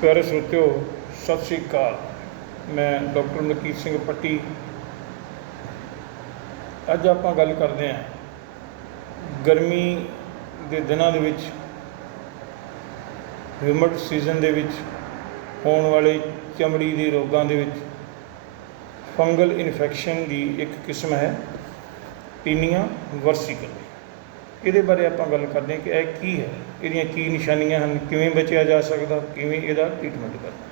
ਪਿਆਰੇ ਸਰੋਤਿਓ, ਸਤਿ ਸ੍ਰੀ ਅਕਾਲ। ਮੈਂ ਡਾਕਟਰ ਮਲਕੀਤ ਸਿੰਘ ਪੱਟੀ। ਅੱਜ ਆਪਾਂ ਗੱਲ ਕਰਦੇ ਹਾਂ ਗਰਮੀ ਦੇ ਦਿਨਾਂ ਦੇ ਵਿੱਚ ਹਿਊਮਿਡ ਸੀਜ਼ਨ ਦੇ ਵਿੱਚ, ਹੋਣ ਵਾਲੇ ਚਮੜੀ ਦੇ ਰੋਗਾਂ ਦੇ ਵਿੱਚ ਫੰਗਲ ਇਨਫੈਕਸ਼ਨ ਦੀ ਇੱਕ ਕਿਸਮ ਹੈ, ਪੀਨੀਆ ਵਰਸੀਕਲ। ਇਹਦੇ ਬਾਰੇ ਆਪਾਂ ਗੱਲ ਕਰਦੇ ਹਾਂ ਕਿ ਇਹ ਕੀ ਹੈ? ਇਹਦੀਆਂ ਕੀ ਨਿਸ਼ਾਨੀਆਂ ਹਨ? ਕਿਵੇਂ ਬਚਿਆ ਜਾ ਸਕਦਾ? ਕਿਵੇਂ ਇਹਦਾ ਟ੍ਰੀਟਮੈਂਟ ਕਰਨਾ?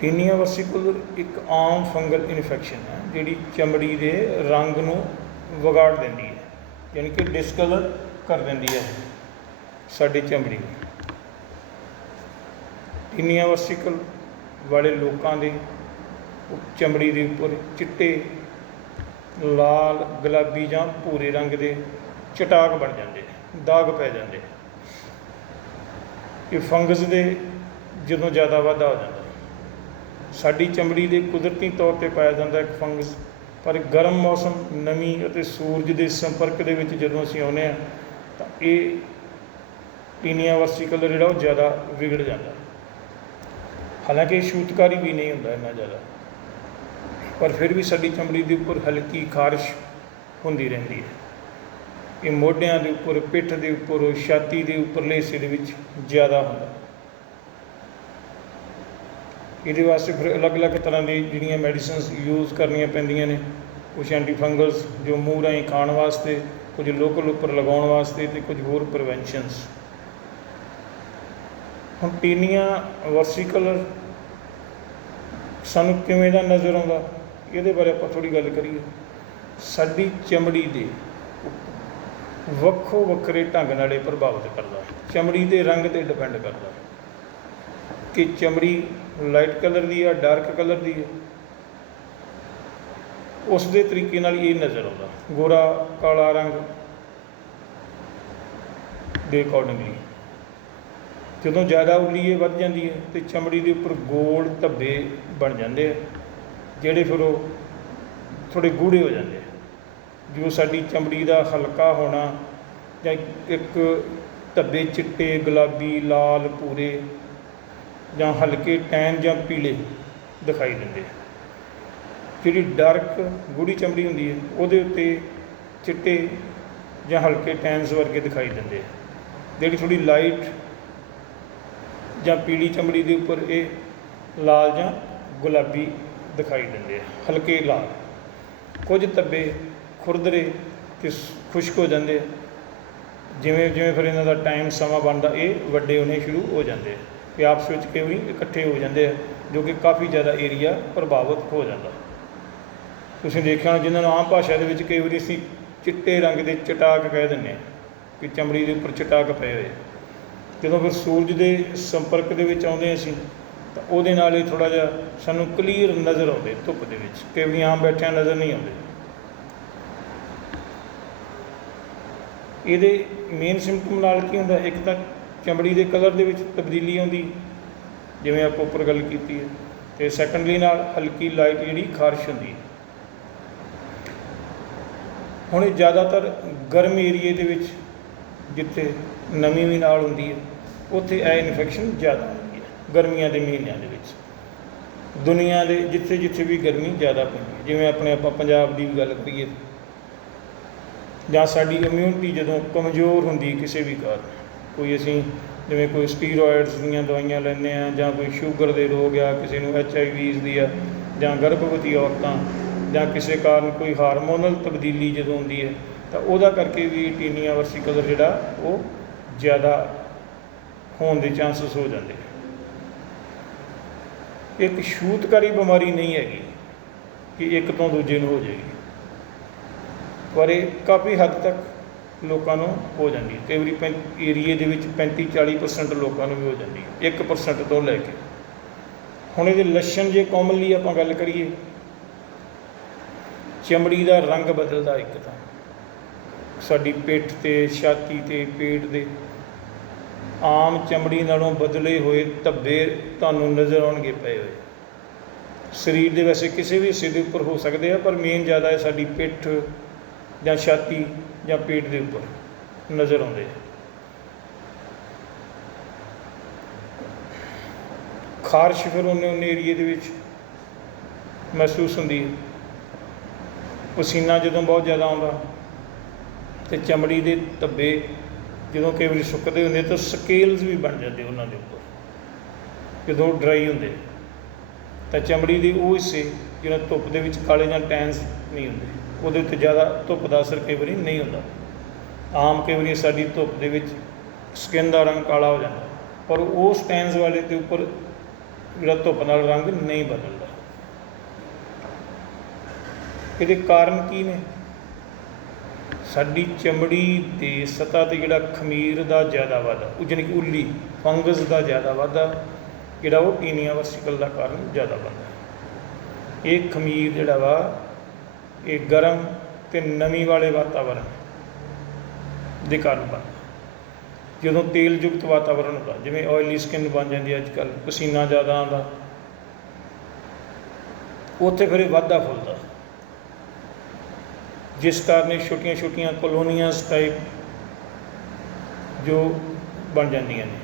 ਟੀਨੀਆ ਵਰਸੀਕਲ ਇੱਕ ਆਮ ਫੰਗਲ ਇਨਫੈਕਸ਼ਨ ਹੈ, ਜਿਹੜੀ ਚਮੜੀ ਦੇ ਰੰਗ ਨੂੰ ਵਿਗਾੜ ਦਿੰਦੀ ਹੈ, ਯਾਨੀ ਕਿ ਡਿਸਕਲਰ ਕਰ ਦਿੰਦੀ ਹੈ ਸਾਡੀ ਚਮੜੀ ਨੂੰ। ਟੀਨੀਆ ਵਰਸੀਕਲ ਵਾਲੇ ਲੋਕਾਂ ਦੇ ਚਮੜੀ ਦੇ ਉੱਪਰ ਚਿੱਟੇ, ਲਾਲ, ਗੁਲਾਬੀ ਜਾਂ ਭੂਰੇ ਰੰਗ ਦੇ ਚਟਾਕ ਬਣ ਜਾਂਦੇ ਨੇ ਦਾਗ ਪੈ ਜਾਂਦੇ। ਇਹ ਫੰਗਸ ਦੇ ਜਦੋਂ ਜ਼ਿਆਦਾ ਵਾਧਾ ਹੋ ਜਾਂਦਾ। ਸਾਡੀ ਚਮੜੀ ਦੇ ਕੁਦਰਤੀ ਤੌਰ ਤੇ ਪਾਇਆ ਜਾਂਦਾ ਇੱਕ ਫੰਗਸ, ਪਰ ਗਰਮ ਮੌਸਮ, ਨਮੀ ਅਤੇ ਸੂਰਜ ਦੇ ਸੰਪਰਕ ਦੇ ਵਿੱਚ ਜਦੋਂ ਅਸੀਂ ਆਉਂਦੇ ਹਾਂ, ਤਾਂ ਇਹ ਟੀਨੀਆ ਵਰਸੀਕਲ ਜਿਹੜਾ ਉਹ ਜ਼ਿਆਦਾ ਵਿਗੜ ਜਾਂਦਾ। ਹਾਲਾਂਕਿ ਇਹ ਛੂਤਕਾਰੀ ਵੀ ਨਹੀਂ ਹੁੰਦਾ ਇੰਨਾ ਜ਼ਿਆਦਾ। ਪਰ ਫਿਰ ਵੀ ਸਾਡੀ ਚਮੜੀ ਦੇ ਉੱਪਰ ਹਲਕੀ ਖਾਰਸ਼ ਹੁੰਦੀ ਰਹਿੰਦੀ ਹੈ। ਇਹ ਮੋਢਿਆਂ ਦੇ ਉੱਪਰ, ਪਿੱਠ ਦੇ ਉੱਪਰ, ਛਾਤੀ ਦੇ ਉੱਪਰਲੇ ਹਿੱਸੇ ਦੇ ਵਿੱਚ ਜ਼ਿਆਦਾ ਹੁੰਦਾ। ਇਹਦੇ ਵਾਸਤੇ ਫਿਰ ਅਲੱਗ-ਅਲੱਗ ਤਰ੍ਹਾਂ ਦੀ ਜਿਹੜੀਆਂ ਮੈਡੀਸਿਨਸ ਯੂਜ਼ ਕਰਨੀਆਂ ਪੈਂਦੀਆਂ ਨੇ ਕੁਝ ਐਂਟੀਫੰਗਲਸ ਜੋ ਮੂੰਹ ਰਾਹੀਂ ਖਾਣ ਵਾਸਤੇ, ਕੁਝ ਲੋਕਲ ਉੱਪਰ ਲਗਾਉਣ ਵਾਸਤੇ ਤੇ ਕੁਝ ਹੋਰ ਪ੍ਰੀਵੈਂਸ਼ਨਸ ਹੁਣ ਪੀਨੀਆ ਵਰਸੀ ਕਲਰ, ਸਾਨੂੰ ਕਿਵੇਂ ਦਾ ਨਜ਼ਰ ਆਉਂਦਾ, ਇਹਦੇ ਬਾਰੇ ਆਪਾਂ ਥੋੜੀ ਗੱਲ ਕਰੀਏ। ਸਾਡੀ ਚਮੜੀ ਦੇ ਵੱਖੋ ਵੱਖਰੇ ਢੰਗ ਨਾਲ ਇਹ ਪ੍ਰਭਾਵਿਤ ਕਰਦਾ ਚਮੜੀ ਦੇ ਰੰਗ ਤੇ ਡਿਪੈਂਡ ਕਰਦਾ ਕਿ ਚਮੜੀ ਲਾਈਟ ਕਲਰ ਦੀ ਆ ਡਾਰਕ ਕਲਰ ਦੀ ਹੈ। ਉਸ ਦੇ ਤਰੀਕੇ ਨਾਲ ਇਹ ਨਜ਼ਰ ਆਉਂਦਾ ਗੋਰਾ, ਕਾਲਾ ਰੰਗ ਦੇ ਅਕੋਰਡਿੰਗਲੀ ਜਦੋਂ ਜ਼ਿਆਦਾ ਉਲੀਏ ਵੱਧ ਜਾਂਦੀ ਹੈ ਤੇ ਚਮੜੀ ਦੇ ਉੱਪਰ ਗੋਲ ਧੱਬੇ ਬਣ ਜਾਂਦੇ ਆ, ਜਿਹੜੇ ਫਿਰ ਉਹ ਥੋੜੇ ਗੂੜੇ ਹੋ ਜਾਂਦੇ ਆ। ਜੋ ਸਾਡੀ ਚਮੜੀ ਦਾ ਹਲਕਾ ਹੋਣਾ ਜਾਂ ਇੱਕ ਧੱਬੇ ਚਿੱਟੇ, ਗੁਲਾਬੀ, ਲਾਲ ਪੂਰੇ ਜਾਂ ਹਲਕੇ ਟੈਨ ਜਾਂ ਪੀਲੇ ਦਿਖਾਈ ਦਿੰਦੇ ਆ। ਜਿਹੜੀ ਡਾਰਕ ਗੂੜੀ ਚਮੜੀ ਹੁੰਦੀ ਹੈ, ਉਹਦੇ ਉੱਤੇ ਚਿੱਟੇ ਜਾਂ ਹਲਕੇ ਟੈਨਸ ਵਰਗੇ ਦਿਖਾਈ ਦਿੰਦੇ ਆ। ਜਿਹੜੀ ਥੋੜੀ ਲਾਈਟ ਜਾਂ ਪੀਲੀ ਚਮੜੀ ਦੇ ਉੱਪਰ ਇਹ ਲਾਲ ਜਾਂ ਗੁਲਾਬੀ ਦਿਖਾਈ ਦਿੰਦੇ ਆ, ਹਲਕੇ ਲਾਲ। ਕੁਝ ਧੱਬੇ ਖੁਰਦਰੇ ਤੇ ਖੁਸ਼ਕ ਹੋ ਜਾਂਦੇ ਜਿਵੇਂ ਜਿਵੇਂ ਫਿਰ ਇਹਨਾਂ ਦਾ ਟਾਈਮ ਸਮਾਂ ਬਣਦਾ, ਇਹ ਵੱਡੇ ਹੋਣੇ ਸ਼ੁਰੂ ਹੋ ਜਾਂਦੇ ਆ। ਤੇ ਆਪਸ ਵਿੱਚ ਕਈ ਵਾਰੀ ਇਕੱਠੇ ਹੋ ਜਾਂਦੇ ਆ, ਜੋ ਕਿ ਕਾਫੀ ਜ਼ਿਆਦਾ ਏਰੀਆ ਪ੍ਰਭਾਵਿਤ ਹੋ ਜਾਂਦਾ। ਤੁਸੀਂ ਦੇਖਿਆ ਹੋਣਾ, ਜਿਨ੍ਹਾਂ ਨੂੰ ਆਮ ਭਾਸ਼ਾ ਦੇ ਵਿੱਚ ਕਈ ਵਾਰੀ ਅਸੀਂ ਚਿੱਟੇ ਰੰਗ ਦੇ ਚਟਾਕ ਕਹਿ ਦਿੰਦੇ ਹਾਂ ਕਿ ਚਮੜੀ ਦੇ ਉੱਪਰ ਚਟਾਕ ਪਏ ਹੋਏ ਜਦੋਂ ਫਿਰ ਸੂਰਜ ਦੇ ਸੰਪਰਕ ਦੇ ਵਿੱਚ ਆਉਂਦੇ ਅਸੀਂ, ਤਾਂ ਉਹਦੇ ਨਾਲ ਇਹ ਥੋੜਾ ਜਿਹਾ ਸਾਨੂੰ ਕਲੀਅਰ ਨਜ਼ਰ ਆਉਂਦੇ ਧੁੱਪ ਦੇ ਵਿੱਚ ਕਈ ਵਾਰੀ ਆਮ ਬੈਠਿਆਂ ਨਜ਼ਰ ਨਹੀਂ ਆਉਂਦੇ। ਇਹਦੇ ਮੇਨ ਸਿੰਪਟਮ ਨਾਲ ਕੀ ਹੁੰਦਾ? ਇੱਕ ਤਾਂ ਚਮੜੀ ਦੇ ਕਲਰ ਦੇ ਵਿੱਚ ਤਬਦੀਲੀ ਆਉਂਦੀ, ਜਿਵੇਂ ਆਪਾਂ ਉੱਪਰ ਗੱਲ ਕੀਤੀ ਹੈ। ਤੇ ਸੈਕੰਡਲੀ ਨਾਲ ਹਲਕੀ ਲਾਈਟ ਜਿਹੜੀ ਖਾਰਸ਼ ਹੁੰਦੀ ਹੈ। ਹੁਣ ਇਹ ਜ਼ਿਆਦਾਤਰ ਗਰਮ ਏਰੀਏ ਦੇ ਵਿੱਚ ਜਿੱਥੇ ਨਮੀ ਵੀ ਨਾਲ ਹੁੰਦੀ ਹੈ, ਉੱਥੇ ਇਹ ਇਨਫੈਕਸ਼ਨ ਜ਼ਿਆਦਾ ਹੁੰਦੀ ਹੈ, ਗਰਮੀਆਂ ਦੇ ਮਹੀਨਿਆਂ ਦੇ ਵਿੱਚ। ਦੁਨੀਆ ਦੇ ਜਿੱਥੇ ਜਿੱਥੇ ਵੀ ਗਰਮੀ ਜ਼ਿਆਦਾ ਪੈਂਦੀ ਹੈ, ਜਿਵੇਂ ਆਪਣੇ ਆਪਾਂ ਪੰਜਾਬ ਦੀ ਵੀ ਗੱਲ ਕਰੀਏ ਜਾਂ ਸਾਡੀ ਇਮਿਊਨਿਟੀ ਜਦੋਂ ਕਮਜ਼ੋਰ ਹੁੰਦੀ ਕਿਸੇ ਵੀ ਕਾਰਨ, ਕੋਈ ਅਸੀਂ ਜਿਵੇਂ ਕੋਈ ਸਟੀਰੋਇਡਸ ਦੀਆਂ ਦਵਾਈਆਂ ਲੈਂਦੇ ਆ ਜਾਂ ਕੋਈ ਸ਼ੂਗਰ ਦੇ ਰੋਗ ਆ, ਕਿਸੇ ਨੂੰ ਐਚ ਆਈ ਵੀਜ਼ ਦੀ ਆ, ਜਾਂ ਗਰਭਵਤੀ ਔਰਤਾਂ, ਜਾਂ ਕਿਸੇ ਕਾਰਨ ਕੋਈ ਹਾਰਮੋਨਲ ਤਬਦੀਲੀ ਜਦੋਂ ਹੁੰਦੀ ਹੈ ਤਾਂ ਉਹਦਾ ਕਰਕੇ ਵੀ ਟੀਨੀਆ ਵਰਸੀਕਲਰ ਜਿਹੜਾ ਉਹ ਜ਼ਿਆਦਾ ਹੋਣ ਦੇ ਚਾਂਸਸ ਹੋ ਜਾਂਦੇ ਇੱਕ ਛੂਤਕਾਰੀ ਬਿਮਾਰੀ ਨਹੀਂ ਹੈਗੀ ਕਿ ਇੱਕ ਤੋਂ ਦੂਜੇ ਨੂੰ ਹੋ ਜਾਏਗੀ। ਪਰ ਇਹ ਕਾਫੀ ਹੱਦ ਤੱਕ ਲੋਕਾਂ ਨੂੰ ਹੋ ਜਾਂਦੀ ਹੈ। ਕਈ ਵਾਰੀ ਏਰੀਏ ਦੇ ਵਿੱਚ 35 40% ਲੋਕਾਂ ਨੂੰ ਵੀ ਹੋ ਜਾਂਦੀ ਹੈ। 1% ਤੋਂ ਲੈ ਕੇ। ਹੁਣ ਇਹਦੇ ਲੱਛਣ ਜੇ ਕਾਮਨਲੀ ਆਪਾਂ ਗੱਲ ਕਰੀਏ, ਚਮੜੀ ਦਾ ਰੰਗ ਬਦਲਦਾ ਇੱਕ ਤਾਂ। ਸਾਡੀ ਪਿੱਠ ਤੇ, ਛਾਤੀ ਤੇ, ਪੇਟ ਦੇ ਆਮ ਚਮੜੀ ਨਾਲੋਂ ਬਦਲੇ ਹੋਏ ਧੱਬੇ ਤੁਹਾਨੂੰ ਨਜ਼ਰ ਆਉਣਗੇ ਪਏ ਹੋਏ। ਸਰੀਰ ਦੇ ਵੈਸੇ ਕਿਸੇ ਵੀ ਹਿੱਸੇ ਦੇ ਉੱਪਰ ਹੋ ਸਕਦੇ ਆ, ਪਰ ਮੇਨ ਜ਼ਿਆਦਾ ਹੈ ਸਾਡੀ ਪਿੱਠ ਜਾਂ ਛਾਤੀ ਜਾਂ ਪੇਟ ਦੇ ਉੱਪਰ ਨਜ਼ਰ ਆਉਂਦੇ ਆ। ਖਾਰਸ਼ ਫਿਰ ਉਹਨੇ ਉਹਨੇ ਏਰੀਏ ਦੇ ਵਿੱਚ ਮਹਿਸੂਸ ਹੁੰਦੀ ਹੈ। ਪਸੀਨਾ ਜਦੋਂ ਬਹੁਤ ਜ਼ਿਆਦਾ ਆਉਂਦਾ ਤੇ ਚਮੜੀ ਦੇ ਧੱਬੇ ਜਦੋਂ ਕਈ ਵਾਰੀ ਸੁੱਕਦੇ ਹੁੰਦੇ ਤਾਂ ਸਕੇਲਸ ਵੀ ਬਣ ਜਾਂਦੇ ਉਹਨਾਂ ਦੇ ਉੱਪਰ, ਜਦੋਂ ਡਰਾਈ ਹੁੰਦੇ ਤਾਂ ਚਮੜੀ ਦੇ ਉਹ ਹਿੱਸੇ ਜਿਹੜਾ ਧੁੱਪ ਦੇ ਵਿੱਚ ਕਾਲੇ ਜਾਂ ਟੈਨਸ ਨਹੀਂ ਹੁੰਦੇ, ਉਹਦੇ ਉੱਤੇ ਜ਼ਿਆਦਾ ਧੁੱਪ ਦਾ ਅਸਰ ਕਈ ਵਾਰੀ ਨਹੀਂ ਹੁੰਦਾ। ਆਮ ਕਈ ਵਾਰੀ ਸਾਡੀ ਧੁੱਪ ਦੇ ਵਿੱਚ ਸਕਿਨ ਦਾ ਰੰਗ ਕਾਲਾ ਹੋ ਜਾਂਦਾ, ਪਰ ਉਸ ਟੈਨਸ ਵਾਲੇ ਦੇ ਉੱਪਰ ਜਿਹੜਾ ਧੁੱਪ ਨਾਲ ਰੰਗ ਨਹੀਂ ਬਦਲਦਾ। ਇਹਦੇ ਕਾਰਨ ਕੀ ਨੇ? ਸਾਡੀ ਚਮੜੀ ਦੇ ਸਤ੍ਹਾ ਤੇ ਜਿਹੜਾ ਖਮੀਰ ਦਾ ਜ਼ਿਆਦਾ ਵਾਧਾ, ਉਹ ਜਾਣੀ ਕਿ ਉੱਲੀ, ਫੰਗਸ ਦਾ ਜ਼ਿਆਦਾ ਵਾਧਾ, ਜਿਹੜਾ ਉਹ ਟੀਨੀਆ ਵਰਸਿਕਲ ਦਾ ਕਾਰਨ ਜ਼ਿਆਦਾ ਬਣਦਾ ਇਹ ਖਮੀਰ ਜਿਹੜਾ ਵਾ, ਇਹ ਗਰਮ ਤੇ ਨਮੀ ਵਾਲੇ ਵਾਤਾਵਰਣ ਦੇ ਕਾਰਨ ਬਣਦਾ। ਜਦੋਂ ਤੇਲ ਯੁਕਤ ਵਾਤਾਵਰਣ ਹੁੰਦਾ, ਜਿਵੇਂ ਆਇਲੀ ਸਕਿਨ ਬਣ ਜਾਂਦੀ ਅੱਜ ਕੱਲ ਪਸੀਨਾ ਜ਼ਿਆਦਾ ਆਉਂਦਾ, ਉੱਥੇ ਫਿਰ ਇਹ ਵਾਧਾ ਫੁੱਲਦਾ। ਜਿਸ ਕਾਰਨ ਇਹ ਛੋਟੀਆਂ ਛੋਟੀਆਂ ਕਲੋਨੀਆਂ ਟਾਈਪ ਜੋ ਬਣ ਜਾਂਦੀਆਂ ਨੇ।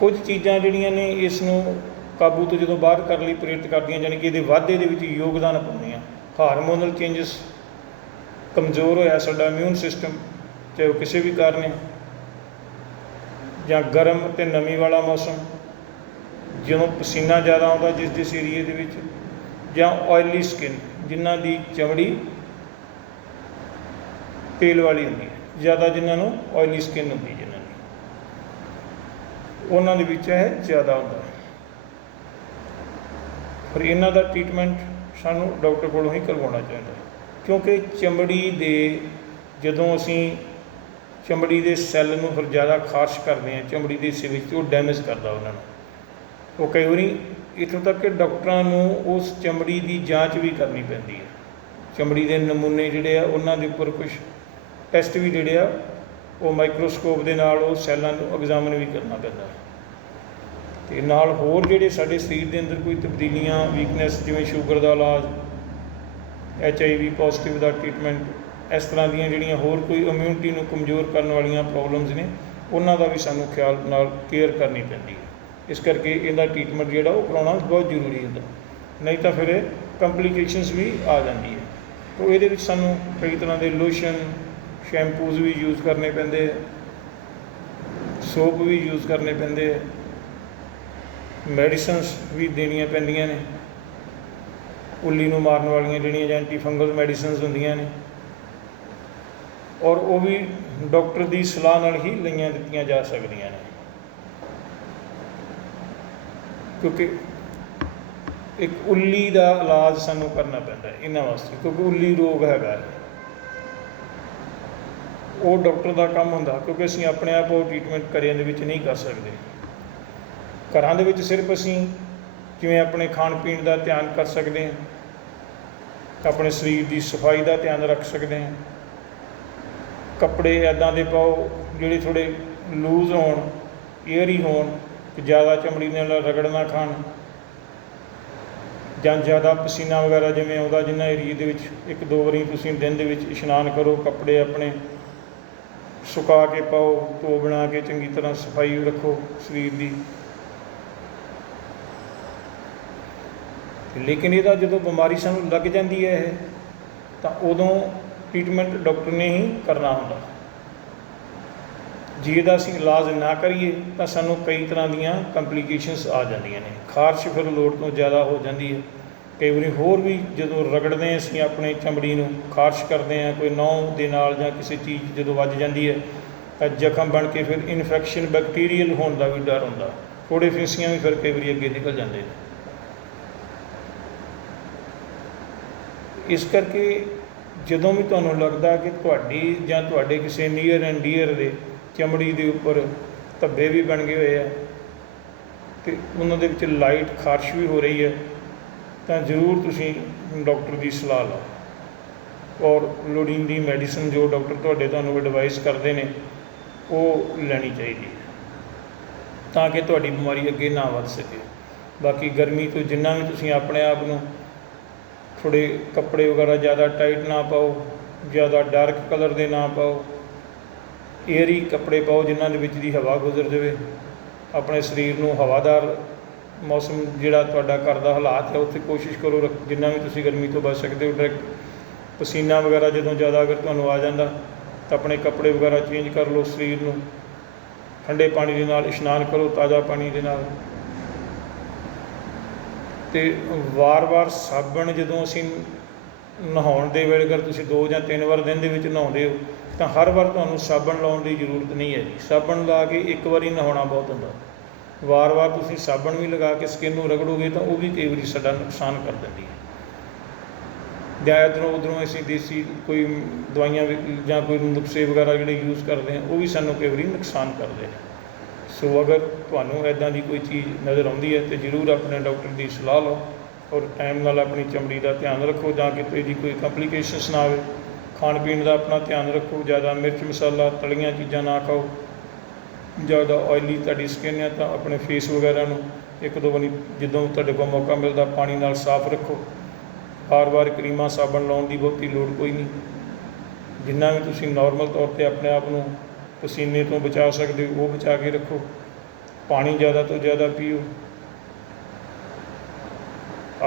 ਕੁਝ ਚੀਜ਼ਾਂ ਜਿਹੜੀਆਂ ਨੇ ਇਸ ਨੂੰ ਕਾਬੂ ਤੋਂ ਜਦੋਂ ਬਾਹਰ ਕਰਨ ਲਈ ਪ੍ਰੇਰਿਤ ਕਰਦੀਆਂ, ਜਾਣੀ ਕਿ ਇਹਦੇ ਵਾਧੇ ਦੇ ਵਿੱਚ ਯੋਗਦਾਨ ਪਾਉਂਦੀਆਂ। ਹਾਰਮੋਨਲ ਚੇਂਜਸ ਕਮਜ਼ੋਰ ਹੋਇਆ, ਸਾਡਾ ਇਮਿਊਨ ਸਿਸਟਮ ਚਾਹੇ ਉਹ ਕਿਸੇ ਵੀ ਕਾਰਨ ਹੈ, ਜਾਂ ਗਰਮ ਤੇ ਨਮੀ ਵਾਲਾ ਮੌਸਮ, ਜਦੋਂ ਪਸੀਨਾ ਜ਼ਿਆਦਾ ਆਉਂਦਾ ਜਿਸ ਜਿਸ ਏਰੀਏ ਦੇ ਵਿੱਚ, ਜਾਂ ਆਇਲੀ ਸਕਿਨ ਜਿਨ੍ਹਾਂ ਦੀ ਚਮੜੀ ਤੇਲ ਵਾਲੀ ਹੁੰਦੀ ਹੈ। ਜ਼ਿਆਦਾ ਜਿਨ੍ਹਾਂ ਨੂੰ ਆਇਲੀ ਸਕਿਨ ਹੁੰਦੀ ਜਿਨ੍ਹਾਂ ਦੀ। ਉਹਨਾਂ ਦੇ ਵਿੱਚ ਇਹ ਜ਼ਿਆਦਾ ਹੁੰਦਾ ਹੈ। ਪਰ ਇਹਨਾਂ ਦਾ ਟ੍ਰੀਟਮੈਂਟ ਸਾਨੂੰ ਡਾਕਟਰ ਕੋਲੋਂ ਹੀ ਕਰਵਾਉਣਾ ਚਾਹੀਦਾ ਕਿਉਂਕਿ ਚਮੜੀ ਦੇ ਜਦੋਂ ਅਸੀਂ ਚਮੜੀ ਦੇ ਸੈੱਲ ਨੂੰ ਫਿਰ ਜ਼ਿਆਦਾ ਖਾਰਸ਼ ਕਰਦੇ ਹਾਂ, ਚਮੜੀ ਦੇ ਹਿੱਸੇ ਵਿੱਚ ਉਹ ਡੈਮੇਜ ਕਰਦਾ ਉਹਨਾਂ ਨੂੰ। ਉਹ ਕਈ ਵਾਰੀ ਇੱਥੋਂ ਤੱਕ ਕਿ ਡਾਕਟਰਾਂ ਨੂੰ ਉਸ ਚਮੜੀ ਦੀ ਜਾਂਚ ਵੀ ਕਰਨੀ ਪੈਂਦੀ ਹੈ। ਚਮੜੀ ਦੇ ਨਮੂਨੇ ਜਿਹੜੇ ਆ, ਉਹਨਾਂ ਦੇ ਉੱਪਰ ਕੁਝ ਟੈਸਟ ਵੀ ਜਿਹੜੇ ਆ, ਉਹ ਮਾਈਕਰੋਸਕੋਪ ਦੇ ਨਾਲ ਉਹ ਸੈੱਲਾਂ ਨੂੰ ਐਗਜ਼ਾਮਿਨ ਵੀ ਕਰਨਾ ਪੈਂਦਾ ਤੇ ਨਾਲ ਹੋਰ ਜਿਹੜੇ ਸਾਡੇ ਸਰੀਰ ਦੇ ਅੰਦਰ ਕੋਈ ਤਬਦੀਲੀਆਂ ਵੀਕਨੈਸ ਜਿਵੇਂ ਸ਼ੂਗਰ ਦਾ ਇਲਾਜ ਐਚ ਆਈ ਵੀ ਪੋਜ਼ਿਟਿਵ ਦਾ ਟ੍ਰੀਟਮੈਂਟ ਇਸ ਤਰ੍ਹਾਂ ਦੀਆਂ ਜਿਹੜੀਆਂ ਹੋਰ ਕੋਈ ਇਮਿਊਨਿਟੀ ਨੂੰ ਕਮਜ਼ੋਰ ਕਰਨ ਵਾਲੀਆਂ ਪ੍ਰੋਬਲਮਸ ਨੇ, ਉਹਨਾਂ ਦਾ ਵੀ ਸਾਨੂੰ ਖਿਆਲ ਨਾਲ ਕੇਅਰ ਕਰਨੀ ਪੈਂਦੀ ਹੈ। ਇਸ ਕਰਕੇ ਇਹਦਾ ਟ੍ਰੀਟਮੈਂਟ ਜਿਹੜਾ ਉਹ ਕਰਾਉਣਾ ਬਹੁਤ ਜ਼ਰੂਰੀ ਹੁੰਦਾ। ਨਹੀਂ ਤਾਂ ਫਿਰ ਕੰਪਲਿਕੇਸ਼ਨਸ ਵੀ ਆ ਜਾਂਦੀ ਹੈ। ਤੋ ਇਹਦੇ ਵਿੱਚ ਸਾਨੂੰ ਕਈ ਤਰ੍ਹਾਂ ਦੇ ਲੋਸ਼ਨ ਸ਼ੈਂਪੂਜ਼ ਵੀ ਯੂਜ਼ ਕਰਨੇ ਪੈਂਦੇ ਸੋਪ ਵੀ ਯੂਜ਼ ਕਰਨੇ ਪੈਂਦੇ ਆ। ਮੈਡੀਸਨਸ ਵੀ ਦੇਣੀਆਂ ਪੈਂਦੀਆਂ ਨੇ। ਉੱਲੀ ਨੂੰ ਮਾਰਨ ਵਾਲੀਆਂ ਜਿਹੜੀਆਂ ਜਾਂ ਐਂਟੀ ਫੰਗਲ ਮੈਡੀਸਨਸ ਹੁੰਦੀਆਂ ਨੇ। ਔਰ ਉਹ ਵੀ ਡਾਕਟਰ ਦੀ ਸਲਾਹ ਨਾਲ ਹੀ ਲਈਆਂ ਦਿੱਤੀਆਂ ਜਾ ਸਕਦੀਆਂ ਨੇ। ਕਿਉਂਕਿ ਇੱਕ ਉੱਲੀ ਦਾ ਇਲਾਜ ਸਾਨੂੰ ਕਰਨਾ ਪੈਂਦਾ ਇਹਨਾਂ ਵਾਸਤੇ, ਕਿਉਂਕਿ ਉੱਲੀ ਰੋਗ ਹੈਗਾ ਉਹ ਡਾਕਟਰ ਦਾ ਕੰਮ ਹੁੰਦਾ, ਕਿਉਂਕਿ ਅਸੀਂ ਆਪਣੇ ਆਪ ਉਹ ਟ੍ਰੀਟਮੈਂਟ ਘਰਾਂ ਦੇ ਵਿੱਚ ਨਹੀਂ ਕਰ ਸਕਦੇ। ਘਰਾਂ ਦੇ ਵਿੱਚ ਸਿਰਫ ਅਸੀਂ ਜਿਵੇਂ ਆਪਣੇ ਖਾਣ ਪੀਣ ਦਾ ਧਿਆਨ ਕਰ ਸਕਦੇ ਹਾਂ, ਆਪਣੇ ਸਰੀਰ ਦੀ ਸਫ਼ਾਈ ਦਾ ਧਿਆਨ ਰੱਖ ਸਕਦੇ ਹਾਂ, ਕੱਪੜੇ ਐਦਾਂ ਦੇ ਪਾਓ ਜਿਹੜੇ ਥੋੜੇ ਲੂਜ਼ ਹੋਣ ਏਅਰੀ ਹੋਣ ਕਿ ਜ਼ਿਆਦਾ ਚਮੜੀ ਨਾਲ ਰਗੜ ਨਾ ਖਾਣ। ਜਾਂ ਜ਼ਿਆਦਾ ਪਸੀਨਾ ਵਗੈਰਾ ਜਿਵੇਂ ਆਉਂਦਾ ਜਿੰਨਾ ਏਰੀਏ ਦੇ ਵਿੱਚ, ਇੱਕ ਦੋ ਵਾਰੀ ਤੁਸੀਂ ਦਿਨ ਦੇ ਵਿੱਚ ਇਸ਼ਨਾਨ ਕਰੋ, ਕੱਪੜੇ ਆਪਣੇ ਸੁਕਾ ਕੇ ਪਾਓ, ਧੋ ਬਣਾ ਕੇ ਚੰਗੀ ਤਰ੍ਹਾਂ ਸਫ਼ਾਈ ਰੱਖੋ ਸਰੀਰ ਦੀ। ਲੇਕਿਨ ਇਹਦਾ ਜਦੋਂ ਬਿਮਾਰੀ ਸਾਨੂੰ ਲੱਗ ਜਾਂਦੀ ਹੈ ਇਹ, ਤਾਂ ਉਦੋਂ ਟ੍ਰੀਟਮੈਂਟ ਡਾਕਟਰ ਨੇ ਹੀ ਕਰਨਾ ਹੁੰਦਾ। ਜੇ ਇਹਦਾ ਅਸੀਂ ਇਲਾਜ ਨਾ ਕਰੀਏ, ਤਾਂ ਸਾਨੂੰ ਕਈ ਤਰ੍ਹਾਂ ਦੀਆਂ ਕੰਪਲਿਕੇਸ਼ਨਸ ਆ ਜਾਂਦੀਆਂ ਨੇ। ਖਾਰਸ਼ ਫਿਰ ਲੋੜ ਤੋਂ ਜ਼ਿਆਦਾ ਹੋ ਜਾਂਦੀ ਹੈ। ਕਈ ਵਾਰੀ ਹੋਰ ਵੀ ਜਦੋਂ ਰਗੜਦੇ ਅਸੀਂ ਆਪਣੇ ਚਮੜੀ ਨੂੰ, ਖਾਰਸ਼ ਕਰਦੇ ਹਾਂ, ਕੋਈ ਨਹੁੰ ਦੇ ਨਾਲ ਜਾਂ ਕਿਸੇ ਚੀਜ਼ ਜਦੋਂ ਵੱਜ ਜਾਂਦੀ ਹੈ, ਤਾਂ ਜ਼ਖਮ ਬਣ ਕੇ ਫਿਰ ਇਨਫੈਕਸ਼ਨ ਬੈਕਟੀਰੀਅਲ ਹੋਣ ਦਾ ਵੀ ਡਰ ਹੁੰਦਾ। ਥੋੜੇ ਫੇਸੀਆਂ ਵੀ ਫਿਰ ਕਈ ਵਾਰੀ ਅੱਗੇ ਨਿਕਲ ਜਾਂਦੇ ਨੇ। ਇਸ ਕਰਕੇ ਜਦੋਂ ਵੀ ਤੁਹਾਨੂੰ ਲੱਗਦਾ ਕਿ ਤੁਹਾਡੀ ਜਾਂ ਤੁਹਾਡੇ ਕਿਸੇ ਨੀਅਰ ਐਂਡ ਡੀਅਰ ਦੇ ਚਮੜੀ ਦੇ ਉੱਪਰ ਧੱਬੇ ਵੀ ਬਣ ਗਏ ਹੋਏ ਆ ਤੇ ਉਹਨਾਂ ਦੇ ਵਿੱਚ ਲਾਈਟ ਖਾਰਸ਼ ਵੀ ਹੋ ਰਹੀ ਹੈ, ਤਾਂ ਜ਼ਰੂਰ ਤੁਸੀਂ ਡਾਕਟਰ ਦੀ ਸਲਾਹ ਲਓ। ਔਰ ਲੋੜੀਂਦੀ ਮੈਡੀਸਨ ਜੋ ਡਾਕਟਰ ਤੁਹਾਡੇ ਤੁਹਾਨੂੰ ਐਡਵਾਈਸ ਕਰਦੇ ਨੇ, ਉਹ ਲੈਣੀ ਚਾਹੀਦੀ ਹੈ, ਤਾਂ ਕਿ ਤੁਹਾਡੀ ਬਿਮਾਰੀ ਅੱਗੇ ਨਾ ਵੱਧ ਸਕੇ। ਬਾਕੀ ਗਰਮੀ ਤੋਂ ਜਿੰਨਾ ਵੀ ਤੁਸੀਂ ਆਪਣੇ ਆਪ ਨੂੰ ਥੋੜ੍ਹੇ ਕੱਪੜੇ ਵਗੈਰਾ ਜ਼ਿਆਦਾ ਟਾਈਟ ਨਾ ਪਾਓ, ਜ਼ਿਆਦਾ ਡਾਰਕ ਕਲਰ ਦੇ ਨਾ ਪਾਓ ਏਅਰੀ ਕੱਪੜੇ ਪਾਓ ਜਿਨ੍ਹਾਂ ਦੇ ਵਿੱਚ ਦੀ ਹਵਾ ਗੁਜ਼ਰ ਜਾਵੇ। ਆਪਣੇ ਸਰੀਰ ਨੂੰ ਹਵਾਦਾਰ ਮੌਸਮ ਜਿਹੜਾ ਤੁਹਾਡਾ ਘਰ ਦਾ ਹਾਲਾਤ ਹੈ, ਉੱਥੇ ਕੋਸ਼ਿਸ਼ ਕਰੋ ਰੱਖ- ਜਿੰਨਾ ਵੀ ਤੁਸੀਂ ਗਰਮੀ ਤੋਂ ਬਚ ਸਕਦੇ ਹੋ। ਡਾਇਰੈਕਟ ਪਸੀਨਾ ਵਗੈਰਾ ਜਦੋਂ ਜ਼ਿਆਦਾ ਅਗਰ ਤੁਹਾਨੂੰ ਆ ਜਾਂਦਾ, ਤਾਂ ਆਪਣੇ ਕੱਪੜੇ ਵਗੈਰਾ ਚੇਂਜ ਕਰ ਲਓ ਸਰੀਰ ਨੂੰ। ਠੰਡੇ ਪਾਣੀ ਦੇ ਨਾਲ ਇਸ਼ਨਾਨ ਕਰੋ, ਤਾਜ਼ਾ ਪਾਣੀ ਦੇ ਨਾਲ। ਤੇ ਵਾਰ-ਵਾਰ ਸਾਬਣ ਜਦੋਂ ਅਸੀਂ ਨਹਾਉਣ ਦੇ ਵੇਲੇ ਅਗਰ ਤੁਸੀਂ ਦੋ ਜਾਂ ਤਿੰਨ ਵਾਰ ਦਿਨ ਦੇ ਵਿੱਚ ਨਹਾਉਂਦੇ ਹੋ, ਤਾਂ ਹਰ ਵਾਰ ਤੁਹਾਨੂੰ ਸਾਬਣ ਲਾਉਣ ਦੀ ਜ਼ਰੂਰਤ ਨਹੀਂ ਹੈ ਜੀ। ਸਾਬਣ ਲਾ ਕੇ ਇੱਕ ਵਾਰੀ ਨਹਾਉਣਾ ਬਹੁਤ ਹੁੰਦਾ। ਵਾਰ-ਵਾਰ ਤੁਸੀਂ ਸਾਬਣ ਵੀ ਲਗਾ ਕੇ ਸਕਿਨ ਨੂੰ ਰਗੜੋਗੇ ਤਾਂ ਉਹ ਵੀ ਕਈ ਵਾਰੀ ਸਾਡਾ ਨੁਕਸਾਨ ਕਰ ਦਿੰਦੀ ਹੈ। ਜਾਂ ਇੱਧਰੋਂ ਉੱਧਰੋਂ ਅਸੀਂ ਦੇਸੀ ਕੋਈ ਦਵਾਈਆਂ ਜਾਂ ਕੋਈ ਨੁਕਸੇ ਵਗੈਰਾ ਜਿਹੜੇ ਯੂਜ਼ ਕਰਦੇ ਹਾਂ, ਉਹ ਵੀ ਸਾਨੂੰ ਕਈ ਵਾਰੀ ਨੁਕਸਾਨ ਕਰਦੇ ਨੇ। ਸੋ ਅਗਰ ਤੁਹਾਨੂੰ ਇੱਦਾਂ ਦੀ ਕੋਈ ਚੀਜ਼ ਨਜ਼ਰ ਆਉਂਦੀ ਹੈ ਤੇ ਜ਼ਰੂਰ ਆਪਣੇ ਡਾਕਟਰ ਦੀ ਸਲਾਹ ਲਓ। ਔਰ ਟਾਈਮ ਨਾਲ ਆਪਣੀ ਚਮੜੀ ਦਾ ਧਿਆਨ ਰੱਖੋ ਜਾਂ ਕਿਤੇ ਦੀ ਕੋਈ ਕੰਪਲਿਕੇਸ਼ਨਸ ਨਾ ਆਵੇ। ਖਾਣ ਪੀਣ ਦਾ ਆਪਣਾ ਧਿਆਨ ਰੱਖੋ, ਜ਼ਿਆਦਾ ਮਿਰਚ ਮਸਾਲਾ, ਤਲੀਆਂ ਚੀਜ਼ਾਂ ਨਾ ਖਾਓ। ਜ਼ਿਆਦਾ ਆਇਲੀ ਤੁਹਾਡੀ ਸਕਿਨ ਹੈ ਤਾਂ ਆਪਣੇ ਫੇਸ ਵਗੈਰਾ ਨੂੰ ਇੱਕ ਦੋ ਵਾਰੀ ਜਦੋਂ ਤੁਹਾਡੇ ਕੋਲ ਮੌਕਾ ਮਿਲਦਾ ਪਾਣੀ ਨਾਲ ਸਾਫ਼ ਰੱਖੋ। ਵਾਰ-ਵਾਰ ਕਰੀਮਾਂ, ਸਾਬਣ ਲਾਉਣ ਦੀ ਬਹੁਤੀ ਲੋੜ ਕੋਈ ਨਹੀਂ। ਜਿੰਨਾ ਵੀ ਤੁਸੀਂ ਨਾਰਮਲ ਤੌਰ ਤੇ ਆਪਣੇ ਆਪ ਨੂੰ ਪਸੀਨੇ ਤੋਂ ਬਚਾ ਸਕਦੇ ਹੋ, ਉਹ ਬਚਾ ਕੇ ਰੱਖੋ। ਪਾਣੀ ਜ਼ਿਆਦਾ ਤੋਂ ਜ਼ਿਆਦਾ ਪੀਓ।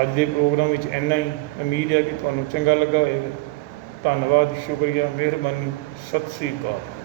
ਅੱਜ ਦੇ ਪ੍ਰੋਗਰਾਮ ਵਿੱਚ ਇੰਨਾ ਹੀ। ਉਮੀਦ ਹੈ ਕਿ ਤੁਹਾਨੂੰ ਚੰਗਾ ਲੱਗਾ ਹੋਵੇਗਾ। ਧੰਨਵਾਦ, ਸ਼ੁਕਰੀਆ, ਮਿਹਰਬਾਨੀ। ਸਤਿ ਸ੍ਰੀ ਅਕਾਲ।